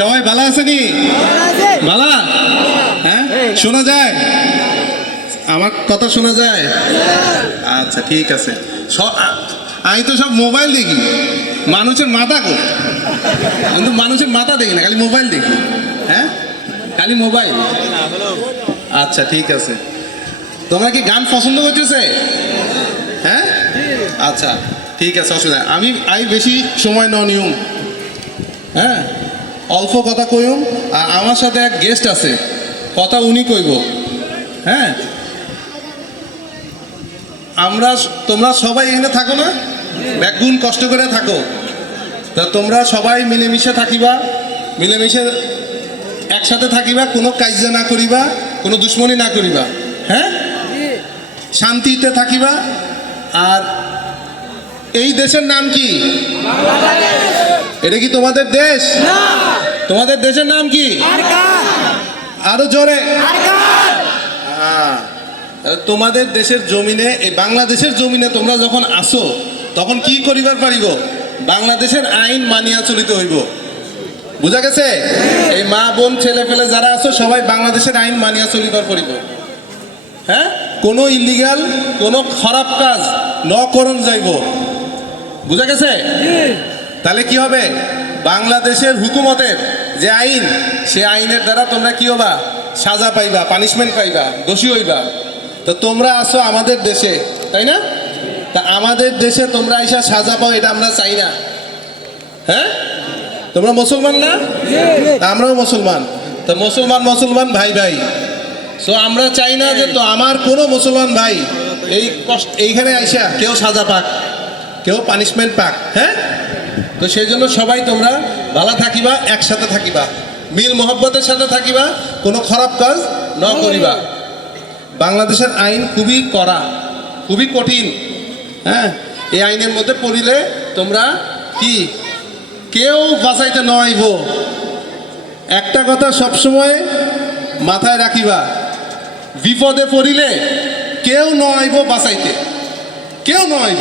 সবাই ভালো আছেনি? ভালো? হ্যাঁ, শোনা যায়? আমার কথা শোনা যায়? আচ্ছা, ঠিক আছে। আমি তো সব মোবাইল দেখি, মানুষের মাথা কো, কিন্তু মানুষের মাথা দেখি না, খালি মোবাইল দেখি। হ্যাঁ, খালি মোবাইল। আচ্ছা, ঠিক আছে। তোমরা কি গান পছন্দ করতেছে? হ্যাঁ, আচ্ছা, ঠিক আছে, অসুবিধা। আমি বেশি সময় ন নিয়ম। হ্যাঁ, অল্প কথা কইম। আর আমার সাথে এক গেস্ট আছে, কথা উনি কইব। হ্যাঁ, তোমরা সবাই এখানে থাকো না? ব্যাকগুণ কষ্ট করে থাকো। তা তোমরা সবাই মিলেমিশে থাকিবা, মিলেমিশে একসাথে থাকিবা, কোনো কাজ না করিবা, কোনো দুশ্মনী না করিবা। হ্যাঁ, শান্তিতে থাকিবা। আর এই দেশের নাম কি? এটা কি তোমাদের দেশ? তোমাদের দেশের নাম কি? আরো জোরে। তোমাদের দেশের জমিনে, এই বাংলাদেশের জমিনে তোমরা যখন আসো, তখন কি করিবার পারিব? বাংলাদেশের আইন মানিয়া চলিতে হইব। বুঝা গেছে? এই মা বোন ছেলে ফেলে যারা আছো, সবাই বাংলাদেশের আইন মানিয়া চলিবার পারিব। হ্যাঁ, কোনো ইলিগাল, কোনো খারাপ কাজ ন করণ যাইব। বুঝা গেছে? তাহলে কি হবে? বাংলাদেশের হুকুমতের যে আইন, সে আইনের দ্বারা তোমরা কি হবা? সাজা পাইবা, পানিশমেন্ট পাইবা, দোষী হইবা। তো তোমরা আসো আমাদের দেশে, তাই না? তা আমাদের দেশে তোমরা আইসা সাজা পাও, এটা আমরা চাই না। হ্যাঁ, তোমরা মুসলমান না? আমরাও মুসলমান। তো মুসলমান ভাই ভাই। সো আমরা চাই না যে তো আমার কোনো মুসলমান ভাই এইখানে আইসা কেউ সাজা পাক, কেউ পানিশমেন্ট পাক। হ্যাঁ, তো সেই জন্য সবাই তোমরা ভালো থাকিবা, একসাথে থাকিবা, মিল মোহব্বতের সাথে থাকিবা, কোনো খারাপ কাজ ন করিবা। বাংলাদেশের আইন খুবই কড়া, খুবই কঠিন। হ্যাঁ, এই আইনের মধ্যে পড়িলে তোমরা কি কেউ বাঁচাইতে নইব। একটা কথা সবসময় মাথায় রাখিবা, বিপদে পড়িলে কেউ নইব বাঁচাইতে, কেউ নইব।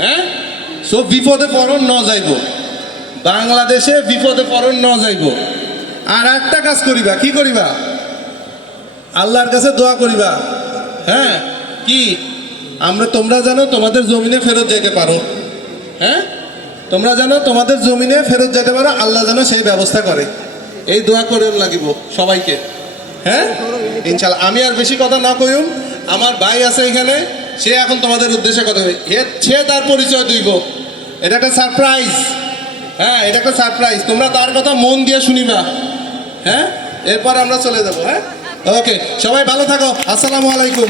হ্যাঁ, সব বিপদে পড়ন ন যাইব, বাংলাদেশে বিপদে পড়ন ন যাইব। আর একটা কাজ করিবা, কি করিবা? আল্লাহর কাছে দোয়া করিবা। হ্যাঁ, কি তোমরা জানো তোমাদের জমিনে ফেরত যেতে পারো। হ্যাঁ, তোমরা জানো তোমাদের জমিনে ফেরত যেতে পারো, আল্লাহ যেন সেই ব্যবস্থা করে। এই দোয়া করে লাগিব সবাইকে। হ্যাঁ, ইনশাল্লাহ। আমি আর বেশি কথা না কইম, আমার ভাই আছে এখানে, সে এখন তোমাদের উদ্দেশ্যে কথা বলবে। সে তার পরিচয় দিব। এটা একটা সারপ্রাইজ। হ্যাঁ, এটা একটা সারপ্রাইজ। তোমরা তার কথা মন দিয়ে শুনিবা। হ্যাঁ, এরপর আমরা চলে যাবো। হ্যাঁ, ওকে, সবাই ভালো থাকো। আসসালামু আলাইকুম।